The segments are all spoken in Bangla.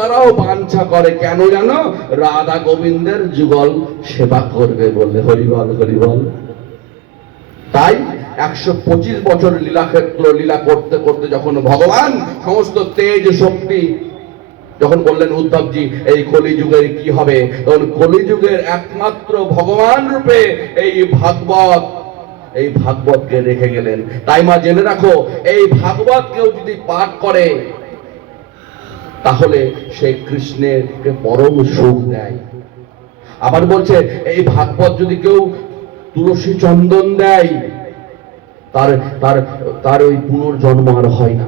তারাও বাঞ্ছা করে কেন জানো? রাধা গোবিন্দের যুগল সেবা করবে বলে। হরিবল হরিবল। তাই 125 বছর লীলাক্ষেত্র লীলা করতে করতে যখন ভগবান সমস্ত তেজ শক্তি যখন বললেন উদ্ধবজি এই কলিযুগের কি হবে, তখন কলিযুগের একমাত্র ভগবান রূপে এই ভাগবতকে রেখে গেলেন। তাই মা জেনে রাখো, এই ভাগবত কেউ যদি পাঠ করে তাহলে সে কৃষ্ণের পরম সুখ দেয়। আবার বলছে এই ভাগবত যদি কেউ তুলসী চন্দন দেয় তার তার তার ওই পুনর্জন্ম আর হয় না।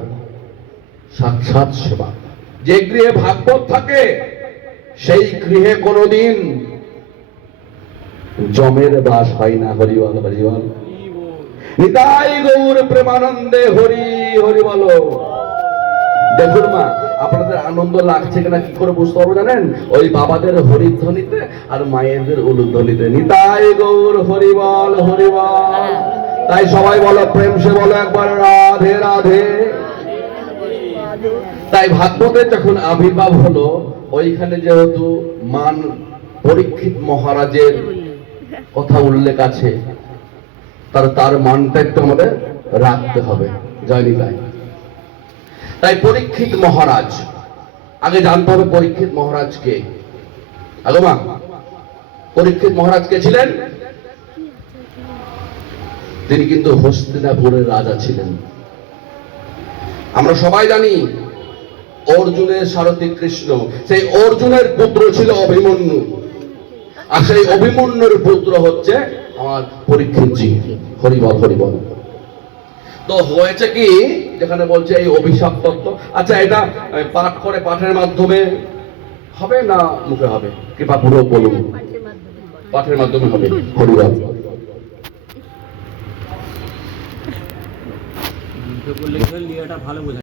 সাক্ষাৎ সেবা। যে গৃহে ভাগবত থাকে সেই গৃহে কোনোদিন জমের বাস হয় না। হরিবল হরিবল। নিতাই গৌর প্রেমানন্দে হরি হরি বলো। দেখুন মা, আপনাদের আনন্দ লাগছে কিনা কি করে বুঝতে পারবো জানেন? ওই বাবাদের হরিধ্বনিতে আর মায়েদের উলুধ্বনিতে। নিতাই গৌর হরিবল হরিবল। তাই সবাই বলো, প্রেম সে বলো একবার রাধে রাধে। তাই ভাগবতের যখন আবির্ভাব হলো, ওইখানে যেহেতু মান পরীক্ষিত মহারাজের কথা উল্লেখ আছে, তার মানটা একটু আমাদের রাখতে হবে। জয় নিতাই। তাই পরীক্ষিত মহারাজ, আগে জানতে হবে পরীক্ষিত মহারাজ কে। আগে মা, পরীক্ষিত মহারাজ কে ছিলেন? তিনি কিন্তু হস্তিনাপুরের রাজা ছিলেন। আমরা সবাই জানি অর্জুনের সারথি কৃষ্ণ, সেই অর্জুনের পুত্র ছিল অভিমন্যু, আর সেই অভিমন্যুর পুত্র হচ্ছে আমার পরীক্ষিত জি। হরিবল হরিবল। তো হয়েছে কি, যেখানে বলছে এই অভিশাপ তত্ত্ব, আচ্ছা এটা পাঠ করে পাঠের মাধ্যমে হবে না মুখে হবে? কৃপা পুরো বলুন। পাঠের মাধ্যমে হবে। হরিবল। মুখে বললে কি হল, লিয়াটা ভালো বোঝা